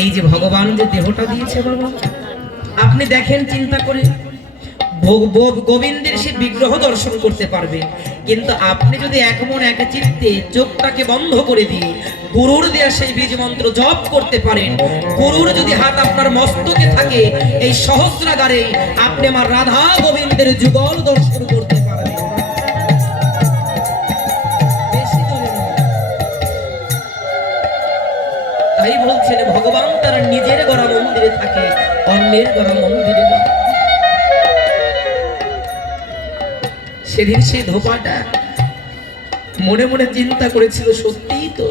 এই যে ভগবান যে দেহটা দিয়েছে বাবা, আপনি দেখেন, চিন্তা করে। গোবিন্দের সে বিগ্রহ দর্শন করতে পারবে। কিন্তু আপনি যদি এক মন, এক চিত্তে চোখটাকে বন্ধ করে দিয়ে গুরুর দেয়া সেই বীজ মন্ত্র জপ করতে পারেন, গুরুর যদি হাত আপনার মস্তকে থাকে, এই সহস্রাগারে আপনি আমার রাধা গোবিন্দের যুগল দর্শন করতে অন্যের গড়া মন্দিরে সেদিন সেই ধোপাটা মনে মনে চিন্তা করেছিল, সত্যিই তো?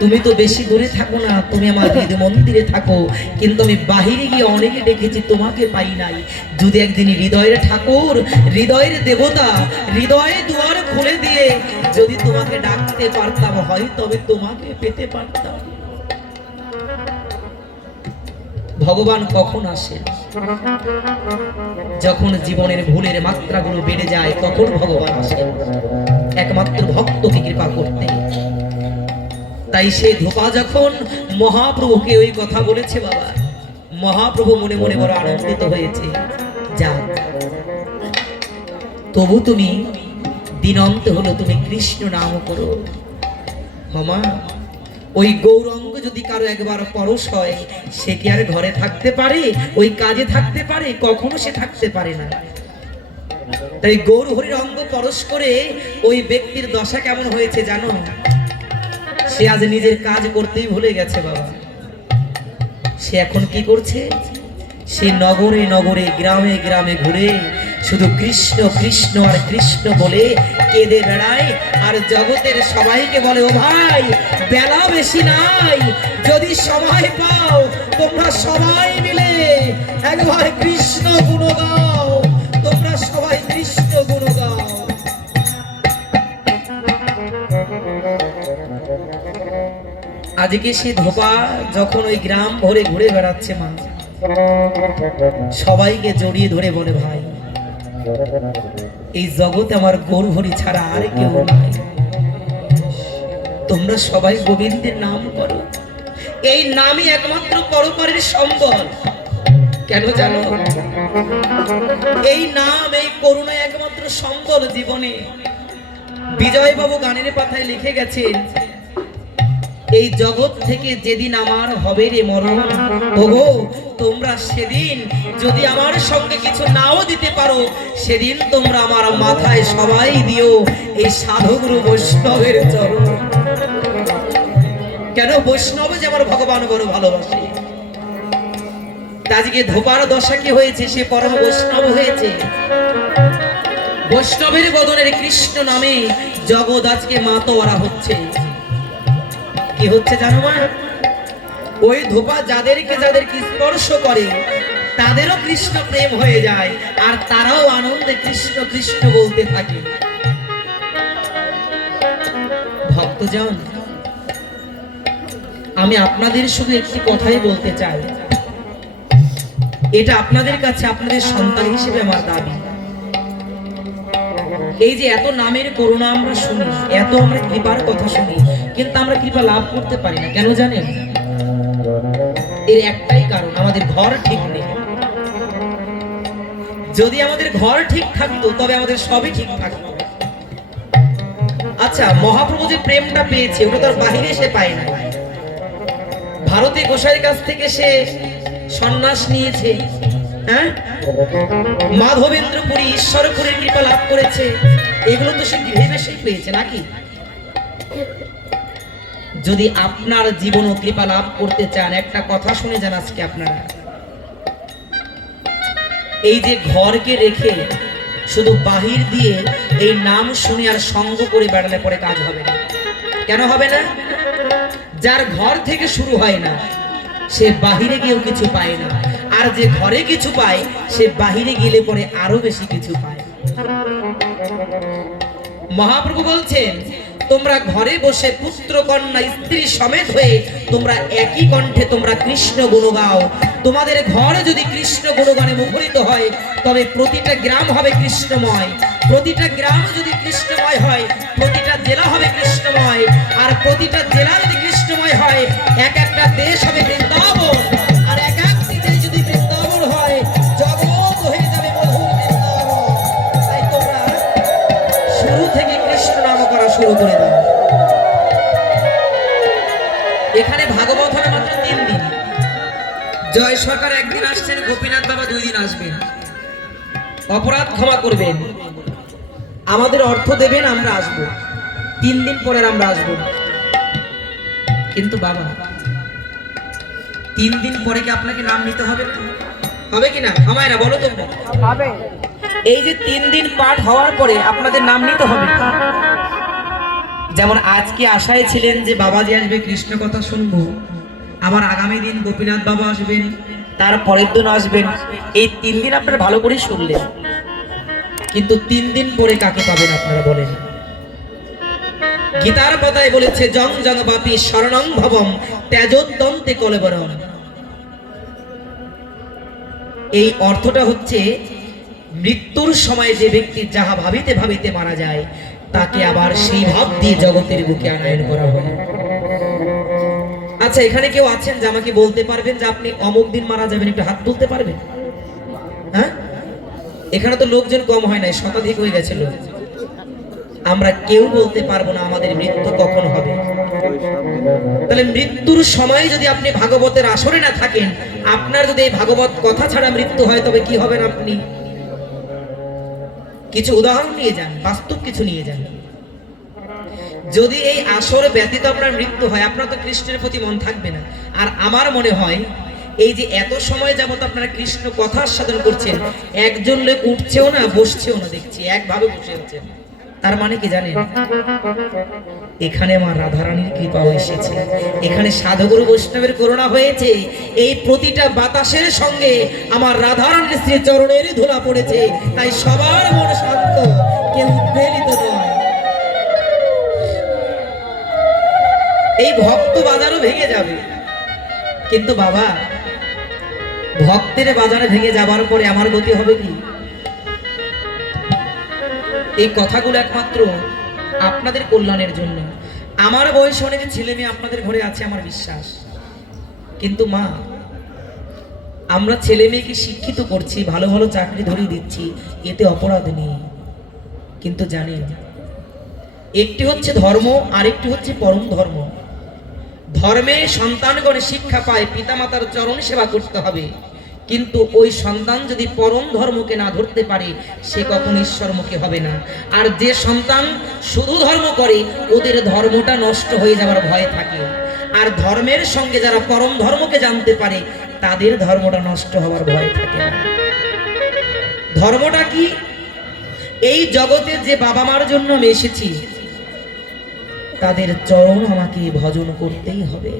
তুমি তো বেশি দূরে থাকো না, তুমি আমার হৃদ মন্দিরে থাকো। কিন্তু আমি বাহিরে গিয়ে অনেকে ডেকেছি, তোমাকে পাই নাই। যদি একদিন হৃদয়ের ঠাকুর, হৃদয়ের দেবতা, হৃদয়ে দুয়ার খুলে দিয়ে যদি তোমাকে ডাকতে পারতাম হয় তবে তোমাকে পেতে পারতাম। ভগবান কখন আসে? যখন জীবনের ভুলের মাত্রাগুলো বেড়ে যায়, তখন ভগবান আসে। একমাত্র ভক্তকে কৃপা করতে। তাই সে ধোপা যখন মহাপ্রভুকে ওই কথা বলেছে বাবা, মহাপ্রভু মনে মনে বড় আনন্দিত হয়েছে। যা তবু তুমি দিনন্ত হলো, তুমি কৃষ্ণ নাম করো। হমা ওই গৌরঙ্গ যদি কারও একবার পরশ হয়, সে কি আর ঘরে থাকতে পারে? ওই কাজে থাকতে পারে? কখনো সে থাকতে পারে না। তাই গৌর হরির অঙ্গ পরশ করে ওই ব্যক্তির দশা কেমন হয়েছে জানো? সে আজ নিজের কাজ করতেই ভুলে গেছে বাবা। সে এখন কি করছে? সে নগরে নগরে, গ্রামে গ্রামে ঘুরে শুধু কৃষ্ণ কৃষ্ণ আর কৃষ্ণ বলে কেঁদে বেড়ায়, আর জগতের সবাইকে বলে, ও ভাই, বেলা বেশি নাই। যদি সময় পাও, তোমরা সবাই মিলে একবার কৃষ্ণ গুণ গাও। তোমরা সবাই কৃষ্ণ গুণ গাও। আজকে সে ধোপা যখন ওই গ্রাম ভরে ঘুরে বেড়াচ্ছে মা। সবাইকে জড়িয়ে ধরে বলে, ভাই এই জগতে আমার গরু হরি ছাড়া আর কেউ নাই। তোমরা সবাই গোবিন্দের নাম করো। এই নামই একমাত্র পরপারের সম্বল। কেন জানো? এই নাম, এই করুণা একমাত্র সম্বল জীবনে। বিজয়বাবু গানের পাতায় লিখে গেছেন এই জগৎ থেকে যেদিন আমার হবে রে মরণ, ওগো, তোমরা সেদিন যদি আমার সঙ্গে কিছু নাও দিতে পারো, সেদিন তোমরা আমার মাথায় সবাই দিও এই সাধুগুরু বৈষ্ণবের চরণ। কেন বৈষ্ণব যে আমার ভগবান বড় ভালোবাসে? আজকে ধোপার দশা কি হয়েছে? সে পরম বৈষ্ণব হয়েছে। বৈষ্ণবের বদনের কৃষ্ণ নামে জগৎ আজকে মাতোয়ারা হচ্ছে। কি হচ্ছে জানো মা? ওই ধোপা যাদেরকে যাদেরকে স্পর্শ করে, তাদেরও কৃষ্ণ প্রেম হয়ে যায়, আর তারাও আনন্দে কৃষ্ণ কৃষ্ণ বলতে থাকে। ভক্তজন আমি আপনাদের শুধু একটি কথাই বলতে চাই। এটা আপনাদের কাছে আপনাদের সন্তান হিসেবে আমার দাবি। এই যে এত নামের করুণা আমরা শুনি, এত আমরা কৃপার কথা শুনি কিন্তু আমরা কৃপা লাভ করতে পারি না। কেন জানেন? এর একটাই কারণ, আমাদের ঘর ঠিক নেই। যদি আমাদের ঘর ঠিক থাকতো, তবে আমাদের সবই ঠিক থাকতো। আচ্ছা মহাপ্রভু যে প্রেমটা পেয়েছে, ওটা তো আর বাহিরে সে পায় না। ভারতী গোসাইয়ের কাছ থেকে সে সন্ন্যাস নিয়েছে। হ্যাঁ? মাধবেন্দ্রপুরী, ঈশ্বরপুরের কৃপা লাভ করেছে। এগুলো তো সে গৃহে বেশি পেয়েছে নাকি? যদি আপনার জীবন ও কৃপা লাভ করতে চান, একটা কথা শুনে যান আজকে আপনারা। এই যে ঘরকে রেখে শুধু বাহির দিয়ে এই নাম শুনে আর সঙ্গ করে বেড়ালে পরে কাজ হবে না। কেন হবে না? যার ঘর থেকে শুরু হয় না, সে বাহিরে গিয়েও কিছু পায় না। আর যে ঘরে কিছু পায়, সে বাহিরে গেলে পরে আরও বেশি কিছু পায়। মহাপ্রভু বলছেন তোমরা ঘরে বসে পুত্র কন্যা স্ত্রী সমেত হয়ে তোমরা একই কণ্ঠে তোমরা কৃষ্ণ গুণ গাও তোমাদের ঘরে যদি কৃষ্ণ গুণগানে মুখরিত হয়, তবে প্রতিটা গ্রাম হবে কৃষ্ণময়। প্রতিটা গ্রাম যদি কৃষ্ণময় হয়, প্রতিটা জেলা হবে কৃষ্ণময়। আর প্রতিটা জেলা যদি কৃষ্ণময় হয়, এক একটা দেশ হবে শুরু করে দাও। এখানে ভাগবত হবে মাত্র তিন দিন। জয় সরকার একদিন আসছেন গোপীনাথ বাবা দুই দিন আসবেন। অপরাধ ক্ষমা করবেন। আমাদের অর্থ দেবেন আমরা আসব। তিন দিন পরে আমরা আসব। কিন্তু বাবা তিন দিন পরে কি আপনাকে নাম নিতে হবে? হবে কি না? আমায় না বলো তোমরা। এই যে তিন দিন পাঠ হওয়ার পরে আপনাদের নাম নিতে হবে। যেমন আজকে আশায় ছিলেন যে বাবাজি আসবে, কৃষ্ণ কথা শুনব। আবার আগামী দিন গোপীনাথ বাবা আসবেন, তার পরের দিন আসবেন। এই তিন দিন আপনারা ভালো করে শুনলেন। কিন্তু তিন দিন পরে কাকে পাবেন আপনারা বলেন? গীতার কথায় বলেছে, জং জং বাপি শরণং ভবম ত্যাজোদ্দন্তে কলেবরম। এই অর্থটা হচ্ছে, মৃত্যুর সময় যে ব্যক্তি যাহা ভাবিতে ভাবিতে মারা যায় তাকে আবার সেই ভাব দিয়ে জগতের বুকে আনায়ন করা হয় আচ্ছা এখানে কেউ আছেন যে আমাকে বলতে পারবেন যে আপনি অমুক দিন মারা যাবেন, একটু হাত তুলতে পারবেন? হ্যাঁ? এখানে তো লোকজন কম হয় নাই, শতাধিক হয়ে গেছে লোক। আমরা কেউ বলতে পারব না আমাদের মৃত্যু কখন হবে। তাহলে মৃত্যুর সময় যদি আপনি ভাগবতের আসরে না থাকেন, আপনার যদি এই ভাগবত কথা ছাড়া মৃত্যু হয়, তবে কি হবেন আপনি? কিছু উদাহরণ নিয়ে যান, বাস্তব কিছু নিয়ে যান। যদি এই আসর ব্যতীত আপনার মৃত্যু হয়, আপনার তো কৃষ্ণের প্রতি মন থাকবে না। আর আমার মনে হয়, এই যে এত সময় যাবত আপনারা কৃষ্ণ কথা সাধন করছেন, একজন লোক উঠছেও না, বসছেও না, দেখছি, একভাবে বসে আছেন। তার মানে কি জানেন? এখানে আমার রাধারানীর কৃপাও এসেছে। এখানে সাধুগুরু বৈষ্ণবের করুণা হয়েছে। এই প্রতিটা বাতাসের সঙ্গে আমার রাধারানীর শ্রী চরণের ধুলা পড়েছে। তাই সবার মন শান্ত, কেউ উদ্বেলিত এই ভক্ত বাজারও ভেঙে যাবে। কিন্তু বাবা, ভক্তের বাজারে ভেঙে যাবার পরে আমার গতি হবে কি? এই কথাগুলো একমাত্র আপনাদের কল্যাণের জন্য। আমার বয়সে অনেক ছেলে মেয়ে আপনাদের ঘরে আছে আমার বিশ্বাস। কিন্তু মা, আমরা ছেলে মেয়েকে শিক্ষিত করছি, ভালো ভালো চাকরি ধরিয়ে দিচ্ছি, এতে অপরাধ নেই। কিন্তু জানেন, একটি হচ্ছে ধর্ম, আরেকটি হচ্ছে পরম ধর্ম। ধর্মে সন্তানগণে শিক্ষা পায়, পিতামাতার চরণ সেবা করতে হবে। কিন্তু ওই সন্তান যদি পরম ধর্মকে না ধরতে পারে, সে কখন ঈশ্বরমুখী হবে না। আর যে সন্তান শুধু ধর্ম করে, ওদের ধর্মটা নষ্ট হয়ে যাওয়ার ভয় থাকে। আর ধর্মের সঙ্গে যারা পরম ধর্মকে জানতে পারে, তাদের ধর্মটা নষ্ট হওয়ার ভয় থাকে ধর্মটা কি? এই জগতে যে বাবা মার জন্য আমি এসেছি, তাদের চরণ আমাকে ভজন করতেই হবে।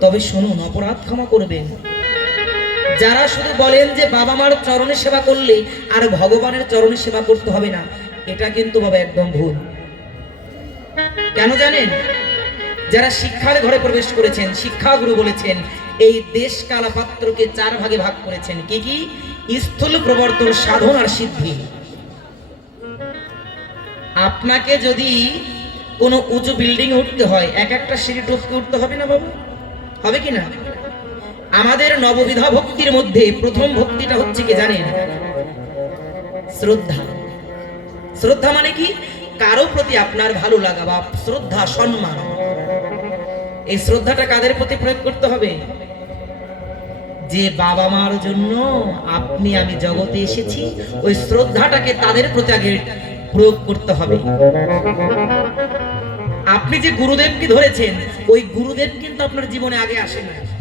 তবে শুনুন, অপরাধ ক্ষমা করবেন। যারা শুধু বলেন যে বাবা মার চরণে সেবা করলে আর ভগবানের চরণে সেবা করতে হবে না, এটা কিন্তু বাবা একদম ভুল। কেন জানেন? যারা শিক্ষার ঘরে প্রবেশ করেছেন, শিক্ষাগুরু বলেছেন, এই দেশ কালাপাত্রকে চার ভাগে ভাগ করেছেন। কি কি? স্থূল প্রবর্তন, সাধন আর সিদ্ধি। আপনাকে যদি কোনো উঁচু বিল্ডিং উঠতে হয়, এক একটা সিঁড়ি টপকে উঠতে হবে না বাবা? হবে কি না? আমাদের নববিধা ভক্তির মধ্যে প্রথম ভক্তিটা হচ্ছে কি জানেন? শ্রদ্ধা। শ্রদ্ধা মানে কি? কারও প্রতি আপনার ভালো লাগা বা শ্রদ্ধা, সম্মান। এই শ্রদ্ধাটা কাদের প্রতি প্রয়োগ করতে হবে? যে বাবা মার জন্য আপনি, আমি জগতে এসেছি, ওই শ্রদ্ধাটাকে তাদের প্রতি আগে প্রয়োগ করতে হবে। আপনি যে গুরুদেবকে ধরেছেন, ওই গুরুদেব কিন্তু আপনার জীবনে আগে আসে না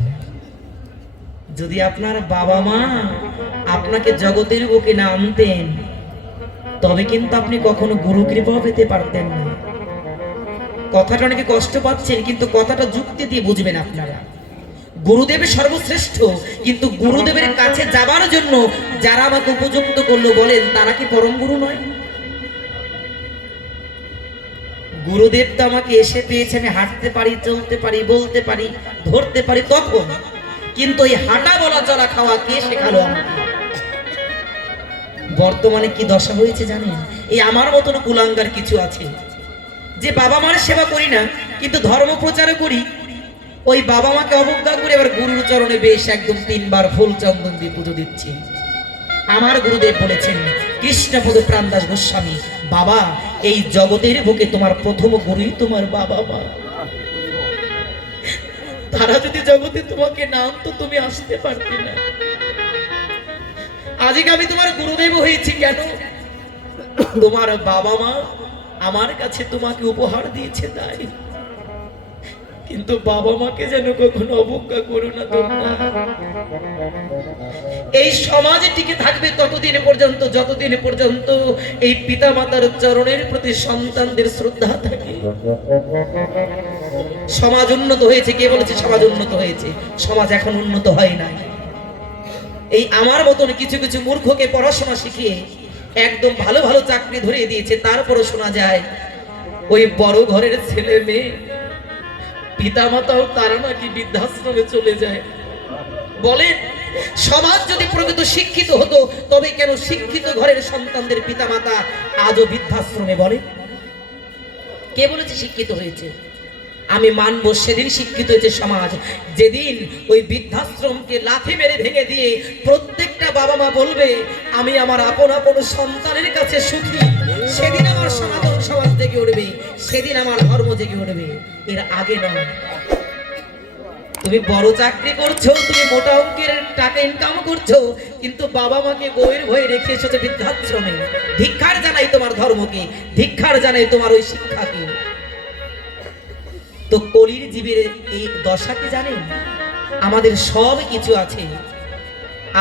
যদি আপনার বাবা মা আপনাকে জগতের বুকে না আনতেন, তবে কিন্তু আপনি কখনো গুরু কৃপাও পেতে পারতেন না। কথাটা অনেকে কষ্ট পাচ্ছেন, কিন্তু কথাটা যুক্তি দিয়ে বুঝবেন আপনারা। গুরুদেব সর্বশ্রেষ্ঠ, কিন্তু গুরুদেবের কাছে যাবার জন্য যারা আমাকে উপযুক্ত করল বলেন, তারা কি পরম গুরু নয়? গুরুদেব তো আমাকে এসে পেয়েছে, আমি হাঁটতে পারি, চলতে পারি, বলতে পারি, ধরতে পারি, তখন কিন্তু এই হাঁটা বলা চলা খাওয়া কে শেখালো বর্তমানে কি দশা হয়েছে জানেন? এই আমার মতন কুলাঙ্গার কিছু আছে, যে বাবা মার সেবা করি না, কিন্তু ধর্ম প্রচারও করি। ওই বাবা মাকে অবজ্ঞা করে এবার গুরুর চরণে বেশ একদম তিনবার ফুল চন্দন দিয়ে পুজো দিচ্ছি। আমার গুরুদেব বলেছেন, কৃষ্ণপদ প্রাণদাস গোস্বামী, বাবা, এই জগতের বুকে তোমার প্রথম গুরুই তোমার বাবা মা। তারা যদি জগতে তোমাকে নাম, তো তুমি আসতে পারতে না। আজকে আমি তোমার গুরুদেব হয়েছি, কেন? তোমার বাবা মা আমার কাছে তোমাকে উপহার দিয়েছে তাই। কিন্তু বাবা মাকে যেন কখনো অবজ্ঞা করো না তোমরা। এই সমাজে টিকে থাকবে ততদিন পর্যন্ত, যতদিন পর্যন্ত এই পিতা মাতার চরণের প্রতি সন্তানদের শ্রদ্ধা থাকে। সমাজ উন্নত হয়েছে, কে বলেছে সমাজ উন্নত হয়েছে? সমাজ এখন উন্নত হয় না এই আমার মতন কিছু কিছু মূর্খকে পড়াশোনা শিখিয়ে একদম ভালো ভালো চাকরি ধরিয়ে দিয়েছে, তারপরও শোনা যায়, ওই বড় ঘরের ছেলে মেয়ে পিতা মাতাও তারা নাকি বৃদ্ধাশ্রমে চলে যায়। বলেন, সমাজ যদি প্রকৃত শিক্ষিত হতো, তবে কেন শিক্ষিত ঘরের সন্তানদের পিতামাতা আজও বৃদ্ধাশ্রমে বলে? কে বলেছে শিক্ষিত হয়েছে? আমি মানব সেদিন শিক্ষিত হয়েছে সমাজ। যেদিন ওই বৃদ্ধাশ্রমকে লাথি মেরে ভেঙে দিয়ে প্রত্যেকটা বাবা মা বলবে, আমি আমার আপন আপন সন্তানের কাছে সুখী। সেদিন আমার সনাতন সমাজ জেগে উঠবে, সেদিন আমার ধর্ম জেগে উঠবে। এর আগে নয়। তুমি বড় চাকরি করছ, তুমি মোটা অঙ্কের টাকা ইনকাম করছ, কিন্তু বাবা মাকে বইয়ের ভয়ে রেখে এসেছ বৃদ্ধাশ্রমে। ধিক্ষার জানাই তোমার ধর্মকে, ধিক্ষার জানাই তোমার ওই শিক্ষাকে। তো কলির জীবের এই দশা কি জানেন? আমাদের সব কিছু আছে।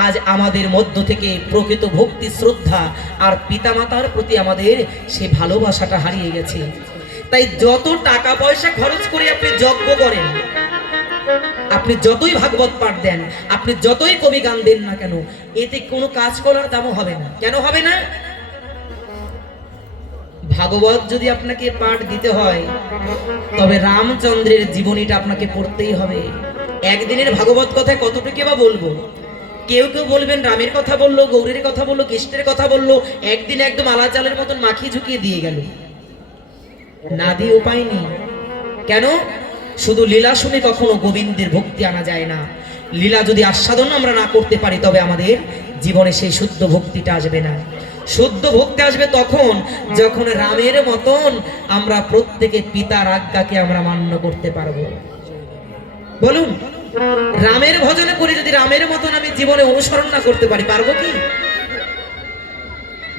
আজ আমাদের মধ্য থেকে প্রকৃত ভক্তি, শ্রদ্ধা আর পিতামাতার প্রতি আমাদের সে ভালোবাসাটা হারিয়ে গেছে। তাই যত টাকা পয়সা খরচ করে আপনি যজ্ঞ করেন, আপনি যতই ভাগবত পাঠ দেন, আপনি যতই কবি গান দেন না কেন, এতে কোনো কাজ করার দামও হবে না। কেন হবে না? ভাগবত যদি আপনাকে পাঠ দিতে হয়, তবে রামচন্দ্রের জীবনীটা আপনাকে পড়তেই হবে। একদিনের ভাগবত কথায় কতটুকু বা বলব? কেউ কেউ বলবেন, রামের কথা বলল, গৌরের কথা বলল, কৃষ্ণের কথা বলল, একদিন একদম আলা চালের মতন মাখিয়ে ঝুঁকিয়ে দিয়ে গেল। না দিয়ে উপায় নেই। কেন? শুধু লীলা শুনে কখনো গোবিন্দের ভক্তি আনা যায় না। লীলা যদি আস্বাদন আমরা না করতে পারি, তবে আমাদের জীবনে সেই শুদ্ধ ভক্তিটা আসবে না। শুদ্ধ ভক্তি আসবে তখন, যখন রামের মতন আমরা প্রত্যেকে পিতার আজ্ঞাকে আমরা মান্য করতে পারব। বলুন, রামের ভজনে করে যদি রামের মতন আমি জীবনে অনুসরণ না করতে পারি, পারব কি?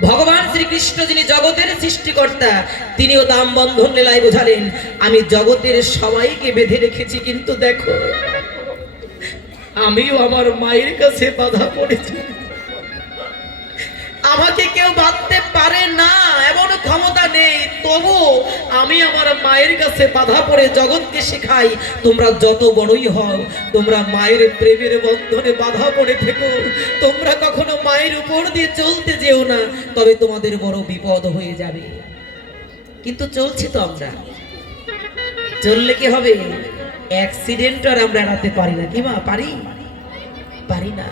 ভগবান শ্রীকৃষ্ণ যিনি জগতের সৃষ্টিকর্তা, তিনিও দাম বন্ধন লীলায় বোঝালেন, আমি জগতের সবাইকে বেঁধে রেখেছি, কিন্তু দেখো, আমিও আমার মায়ের কাছে বাধা পড়েছি। আমাকে কেউ বাঁধতে পারে না, এমন ক্ষমতা নেই। তবু আমি আমার মায়ের কাছে বাধা পড়ে জগৎকে শেখাই, তোমরা যত বড়ই হও, তোমরা মায়ের প্রেমের বন্ধনে বাধা পড়ে থেকো। তোমরা কখনো মায়ের উপর দিয়ে চলতে যেও না, তবে তোমাদের বড় বিপদ হয়ে যাবে। কিন্তু চলছি তো আমরা। চললে কি হবে? অ্যাক্সিডেন্ট আর আমরা এড়াতে পারি না। কি মা, পারি? পারি না।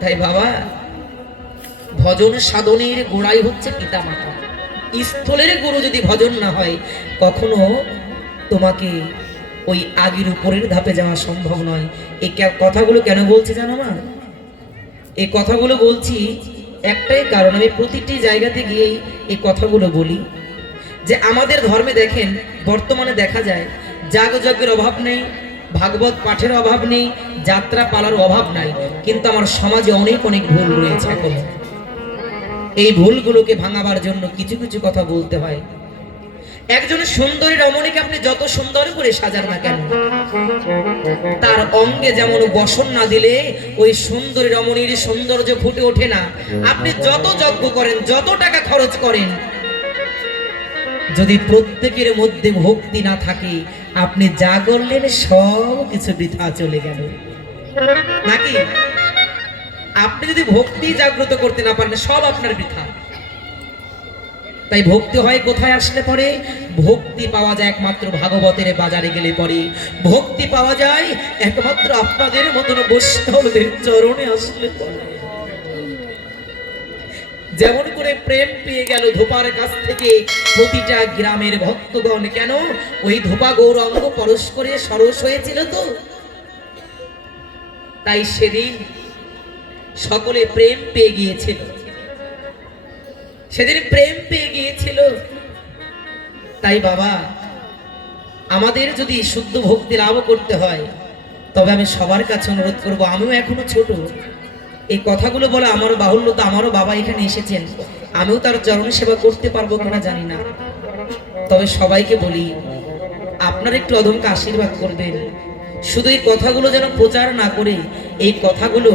তাই বাবা ভজন সাধনের গোড়াই হচ্ছে পিতা মাতা স্থলের গুরু যদি ভজন না হয়, কখনো তোমাকে ওই আগের উপরের ধাপে যাওয়া সম্ভব নয়। এই কথাগুলো কেন বলছি জানো মা? এই কথাগুলো বলছি একটাই কারণ, আমি প্রতিটি জায়গাতে গিয়েই এই কথাগুলো বলি। যে আমাদের ধর্মে দেখেন, বর্তমানে দেখা যায়, যাগযজ্ঞের অভাব নেই, ভাগবত পাঠের অভাব নেই যাত্রা পালার অভাব নাই, কিন্তু আমার সমাজে অনেক অনেক ভুল রয়েছে এখন। এই ভুলগুলোকে ভাঙাবার জন্য কিছু কিছু কথা বলতে হয়। একজন সুন্দরী রমণীকে আপনি যত সুন্দর করে সাজান না কেন, তার অঙ্গে যেমন বসন না দিলে ওই সুন্দরী রমণীর সৌন্দর্য ফুটে ওঠে না। আপনি যত যজ্ঞ করেন, যত টাকা খরচ করেন, যদি প্রত্যেকের মধ্যে ভক্তি না থাকে, আপনি যা করলেন সব কিছু বৃথা চলে গেল। নাকি? আপনি যদি ভক্তি জাগ্রত করতে না পারেন, সব আপনার বৃথা। তাই ভক্তি হয় কোথায় আসলে পরে? ভক্তি পাওয়া যায় একমাত্র ভাগবতের বাজারে গেলে পরে। ভক্তি পাওয়া যায় একমাত্র আপনাদের মতন বৈষ্ণবদের চরণে আসলে পরে। যেমন করে প্রেম পেয়ে গেল ধোপার কাছ থেকে প্রতিটা গ্রামের ভক্তগণ। কেন? ওই ধোপা গৌরাঙ্গ পরশ করে সরস হয়েছিল তো। তাই সেদিন সকলে প্রেম পেয়ে গিয়েছিল। সেদিন প্রেম পেয়ে গিয়েছিল। তাই বাবা, আমাদের যদি শুদ্ধ ভক্তি লাভ করতে হয়, তবে আমি সবার কাছে অনুরোধ করব, আমিও এখনও ছোট। এই কথাগুলো বলে আমারও বাহুল্য, তো আমারও বাবা এখানে এসেছেন। আমিও তার চরণ সেবা করতে পারব কিনা জানি না। তবে সবাইকে বলি, আপনার একটু অধমকে আশীর্বাদ করবেন। শুধু এই কথাগুলো যেন প্রচার না করে এই কথাগুলো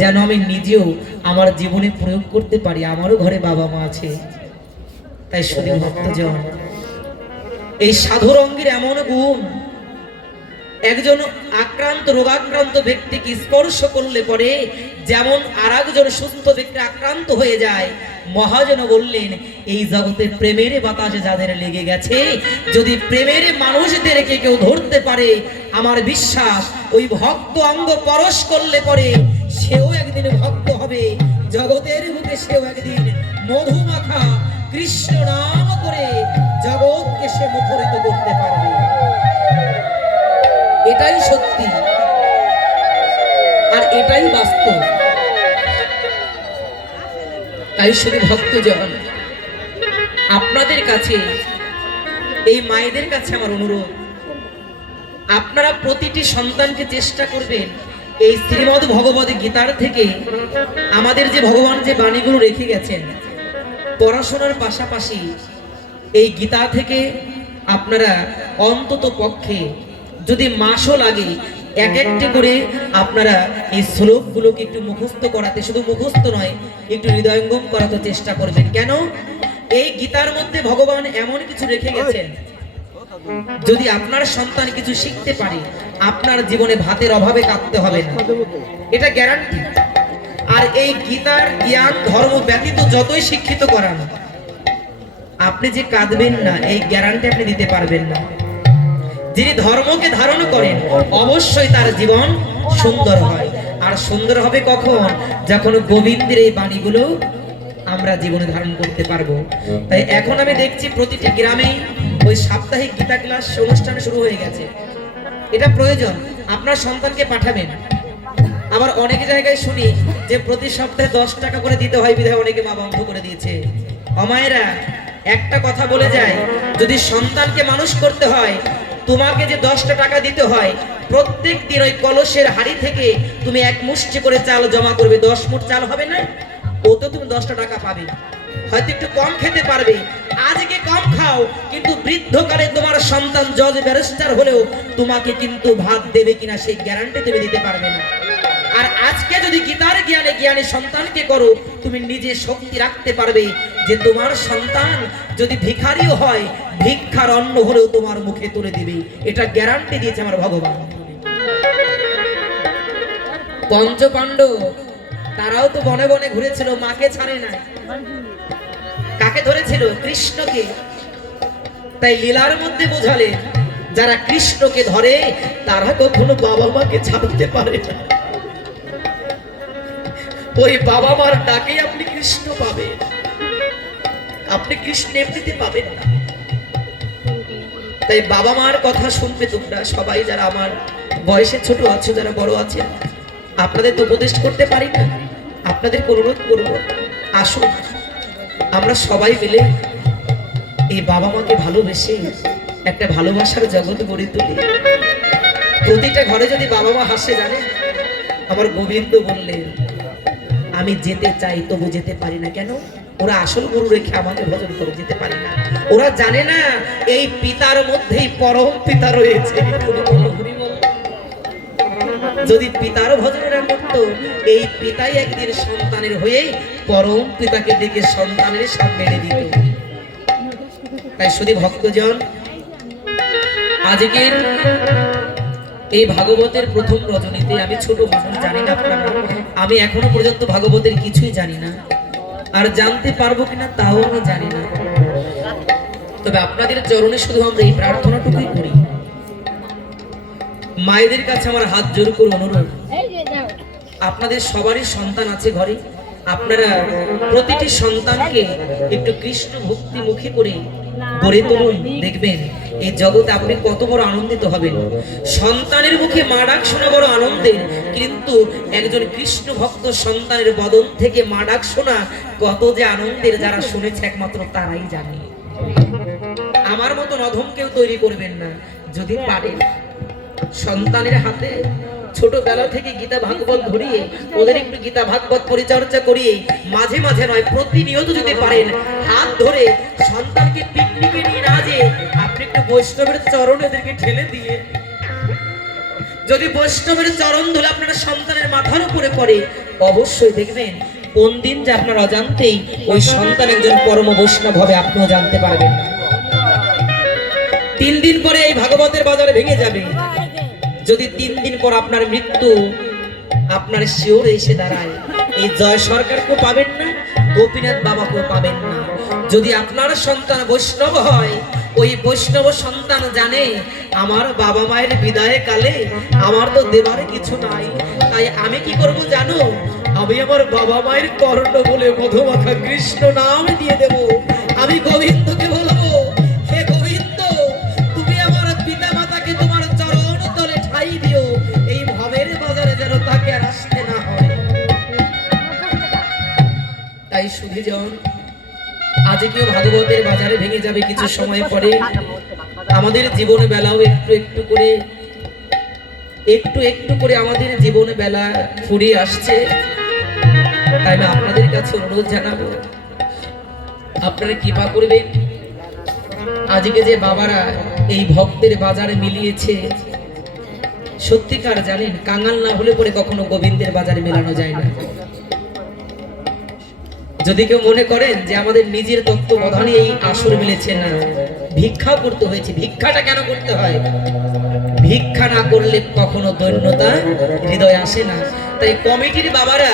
যেন আমি নিজেও আমার জীবনে প্রয়োগ করতে পারি। আমারও ঘরে বাবা মা আছে। তাই শুধু ভক্তজন, এই সাধুর অঙ্গের এমন গুণ, একজন আক্রান্ত, রোগাক্রান্ত ব্যক্তিকে স্পর্শ করলে পরে যেমন আর একজন সুস্থ ব্যক্তি আক্রান্ত হয়ে যায় মহাজন বললেন, এই জগতে প্রেমের বাতাসে যাদের লেগে গেছে, যদি প্রেমের মানুষদেরকে কেউ ধরতে পারে, আমার বিশ্বাস ওই ভক্ত অঙ্গ পরশ করলে পরে সেও একদিন ভক্ত হবে। জগতের বুকে সেও একদিন মধুমাখা কৃষ্ণ নাম করে জগৎকে সে মুখরিত করতে পারবে। এটাই সত্যি। আর এটাই বাস্তব। তাই শুধু ভক্তজন আপনাদের কাছে, এই মায়েদের কাছে আমার অনুরোধ। আপনারা প্রতিটি সন্তানকে চেষ্টা করবেন এই শ্রীমদ ভগবত গীতার থেকে আমাদের যে ভগবান যে বাণীগুলো রেখে গেছেন, পড়াশোনার পাশাপাশি এই গীতা থেকে আপনারা অন্তত পক্ষে যদি মাসও লাগে এক একটা করে আপনারা এই শ্লোকগুলোকে একটু মুখস্থ করাতে, শুধু মুখস্থ নয়, একটু হৃদয়ঙ্গম করাতে চেষ্টা করবেন। কেন? এই গীতার মধ্যে ভগবান এমন কিছু রেখে গেছেন, যদি আপনার সন্তান কিছু শিখতে পারে, আপনার জীবনে ভাতের অভাবে কাঁদতে হবে না। এটা গ্যারান্টি আর এই গীতার জ্ঞান, ধর্ম ব্যতীত যতই শিক্ষিত করান, আপনি যে কাঁদবেন না, এই গ্যারান্টি আপনি দিতে পারবেন না। যিনি ধর্মকে ধারণ করেন, অবশ্যই তার জীবন সুন্দর হয়। আর সুন্দর হবে কখন? যখন গোবিন্দের এই বাণীগুলো আমরা জীবনে ধারণ করতে পারব। তাই এখন আমি দেখছি প্রতিটি গ্রামেই ওই সাপ্তাহিক গীতা ক্লাস অনুষ্ঠান শুরু হয়ে গেছে। এটা প্রয়োজন। আপনার সন্তানকে পাঠাবেন। আবার অনেক জায়গায় শুনি যে প্রতি সপ্তাহে দশ টাকা করে দিতে হয়, বিধায় অনেকে মা বন্ধ করে দিয়েছে। অমায়েরা, একটা কথা বলে যায়, যদি সন্তানকে মানুষ করতে হয় তোমাকে যে দশটা টাকা দিতে হয়, প্রত্যেক দিন ওই কলসের হাড়ি থেকে তুমি এক মুষ্টি করে চাল জমা করবে। দশ মুঠ চাল হবে না? ও তো তুমি দশটা টাকা পাবে হয়তো একটু কম খেতে পারবে। আজকে কম খাও, কিন্তু বৃদ্ধকালে তোমার সন্তান জজ ব্যারিস্টার হলেও তোমাকে কিন্তু ভাত দেবে কিনা সেই গ্যারান্টি তুমি দিতে পারবে না। আর আজকে যদি গীতার জ্ঞানে জ্ঞানে সন্তানকে করো, তুমি নিজে শক্তি রাখতে পারবে যে তোমার সন্তান যদি ভিখারিও হয় ভিক্ষার অন্ন হলেও তোমার মুখে তুলে দিবে। এটা গ্যারান্টি দিয়েছে আমার ভগবান। পঞ্চপাণ্ডব তারাও তো বনে বনে ঘুরেছিল, মাকে ছাড়ে না কাকে ধরেছিল? কৃষ্ণকে। তাই লীলার মধ্যে বোঝালে, যারা কৃষ্ণকে ধরে, তারা কখনো বাবা মাকে ছাড়তে পারে না। ওই বাবা মার ডাকে আপনি কৃষ্ণ পাবেন। আপনি কৃষ্ণ এমনিতে পাবেন না। তাই বাবা মার কথা শুনবে তোমরা, সবাই যারা আমার বয়সে ছোট আছো, যারা বড় আছে, আপনাদের তো উপদেশ করতে পারি না। আপনাদের অনুরোধ করব আসুন, আমরা সবাই মিলে এই বাবা মাকে ভালোবেসে একটা ভালোবাসার জগৎ গড়ে তুলি। প্রতিটা ঘরে যদি বাবা মা হাসে জানে আমার গোবিন্দ বললেন, আমি যেতে চাই, তবু যেতে পারি না কেন? ওরা আসল গুরু রেখে আমাকে ভজন করে যেতে পারে না। ওরা জানে না এই পিতার মধ্যেই পরম পিতা রয়েছে। যদি পিতার ভজনরা করত, এই পিতাই একদিন সন্তানের হয়ে পরম পিতাকে ডেকে সন্তানের সামনে দিত। তাই শুধু ভক্তজন, আজকের এই ভাগবতের প্রথম রজনীতে আমি ছোট মানুষ জানি না আমি এখনও পর্যন্ত ভাগবতের কিছুই জানি না। আর জানতে পারব কিনা তাও আমি জানি না। তবে আপনাদের চরণে শুধু আমরা এই প্রার্থনাটুকুই করি। মায়েদের কাছে আমার হাত জোর করে অনুরোধ। আপনাদের সবারই সন্তান আছে ঘরে। আপনারা প্রতিটি সন্তানকে একটু কৃষ্ণ ভক্তি মুখী করে গড়ে তুলুন, দেখবেন। এই জগতে আপনি কত বড় আনন্দিত হবেন। সন্তানের মুখে মা ডাক শোনা বড় আনন্দের, কিন্তু একজন কৃষ্ণ ভক্ত সন্তানের বদন থেকে মা ডাক শোনা কত যে আনন্দের যারা শুনেছে একমাত্র তারাই জানে। আমার মতন অধম কেউ তৈরি করবেন না। যদি পারেন সন্তানের হাতে ছোটবেলা থেকে গীতা ভাগবত ধরিয়ে, ওদের একটু গীতা ভাগবত পরিচর্যা করিয়ে, মাঝে মাঝে নয়, প্রতিনিয়ত যদি পারেন, হাত ধরে সন্তানকে পিকনিকে নিয়ে বৈষ্ণবের চরণ এদেরকে ঠেলে দিয়ে। যদি বৈষ্ণবের চরণ ধুলে আপনার সন্তানের মাথার উপরে পড়ে, অবশ্যই দেখবেন কোন দিন যে আপনার অজান্তেই ওই সন্তান একজন পরম বৈষ্ণব হবে, আপনিও জানতে পারবেন তিন দিন পরে এই ভাগবতের বাজারে ভেঙে যাবে। যদি তিন দিন পর আপনার মৃত্যু আপনার শিওরে এসে দাঁড়ায়, এই জয় সরকারকেও পাবেন না, গোপীনাথ বাবাকেও পাবেন না। যদি আপনার সন্তান বৈষ্ণব হয় ওই বৈষ্ণব সন্তান জানে, আমার বাবা মায়ের বিদায় কালে আমার তো দেবার কিছু নাই। তাই আমি কি করব জানো? আমি আমার বাবা মায়ের কর্ণ বলে মধুমাখা কৃষ্ণ নাম দিয়ে দেব। আমি গোবিন্দকে বলব, হে গোবিন্দ, তুমি আমার পিতা মাতাকে তোমার চরণ তলে ঠাই দিও। এই ভবের বাজারে যেন তাকে আর আসতে না হয়। তাই সুধীজন আজকেও ভাগবতের বাজারে ভেঙে যাবে কিছু সময় পরে। আমাদের জীবন বেলাও একটু একটু করে, একটু একটু করে আমাদের জীবন বেলা ফুরিয়ে আসছে। তাই আমি আপনাদের কাছে অনুরোধ জানাব, আপনারা কৃপা করবেন। আজকে যে বাবারা এই ভক্তের বাজারে মিলিয়েছে, সত্যিকার জানেন, কাঙাল না হলে পরে কখনো গোবিন্দের বাজারে মেলানো যায় না। যদি কেউ মনে করেন যে আমাদের নিজের তত্ত্বাবধানে এই আসর মিলেছে না ভিক্ষা করতে হয়েছে, ভিক্ষাটা কেন করতে হয়? ভিক্ষা না করলে কখনো দৈন্যতা হৃদয় আসে না। তাই কমিটির বাবারা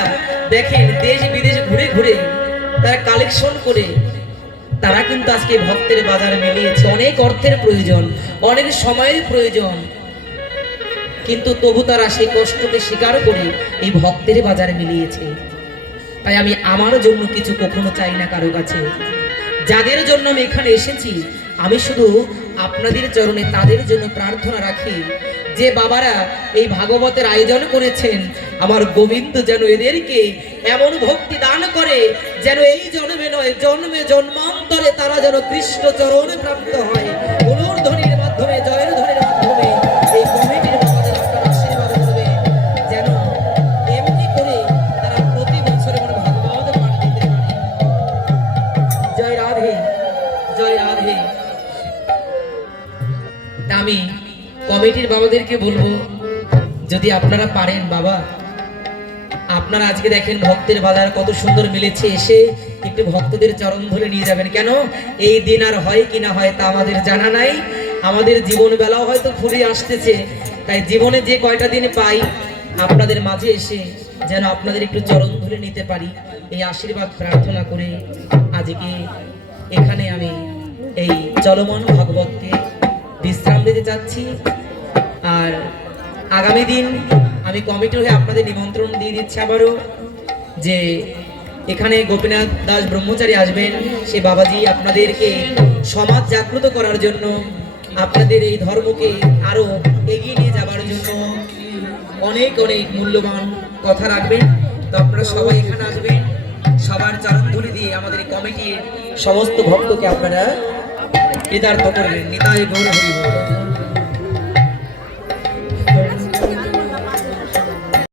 দেখেন, দেশ বিদেশ ঘুরে ঘুরে তারা কালেকশন করে তারা কিন্তু আজকে ভক্তের বাজার মিলিয়েছে। অনেক অর্থের প্রয়োজন, অনেক সময়ের প্রয়োজন। কিন্তু তবু তারা সেই কষ্টকে স্বীকার করে এই ভক্তের বাজারে মিলিয়েছে। তাই আমি আমার জন্য কিছু কখনো চাই না কারও কাছে। যাদের জন্য আমি এখানে এসেছি, আমি শুধু আপনাদের চরণে তাদের জন্য প্রার্থনা রাখি যে বাবারা এই ভাগবতের আয়োজন করেছেন, আমার গোবিন্দ যেন এদেরকে এমন ভক্তি দান করে যেন এই জন্মে নয়, জন্মে জন্মান্তরে তারা যেন কৃষ্ণ চরণে প্রাপ্ত হয়। কমিটির বাবাদেরকে বলব, যদি আপনারা পারেন বাবা, আপনারা আজকে দেখেন ভক্তের বাজার কত সুন্দর মিলেছে, এসে একটু ভক্তদের চরণ ধরে নিয়ে যাবেন। কেন? এই দিন আর হয় কি না হয় তা আমাদের জানা নাই। আমাদের জীবন বেলাও হয়তো ফুরিয়ে আসতেছে, তাই জীবনে যে কয়টা দিন পাই, আপনাদের মাঝে এসে যেন আপনাদের একটু চরণ ধরে নিতে পারি, এই আশীর্বাদ প্রার্থনা করে আজকে এখানে আমি এই চলমান ভাগবতকে বিশ্রাম দিতে চাচ্ছি। আর আগামী দিন আমি কমিটি হয়ে আপনাদের নিমন্ত্রণ দিয়ে দিচ্ছি আবারও যে এখানে গোপীনাথ দাস ব্রহ্মচারী আসবেন, সে বাবাজি আপনাদেরকে সমাজ জাগ্রত করার জন্য আপনাদের এই ধর্মকে আরও এগিয়ে নিয়ে যাবার জন্য অনেক অনেক মূল্যবান কথা রাখবেন। তো আপনারা সবাই এখানে আসবেন। সবার চরণ ধরে দিয়ে আমাদের এই কমিটির সমস্ত ভক্তকে আপনারা কৃতার্থ করবেন। নিতাই গৌর হরি বল।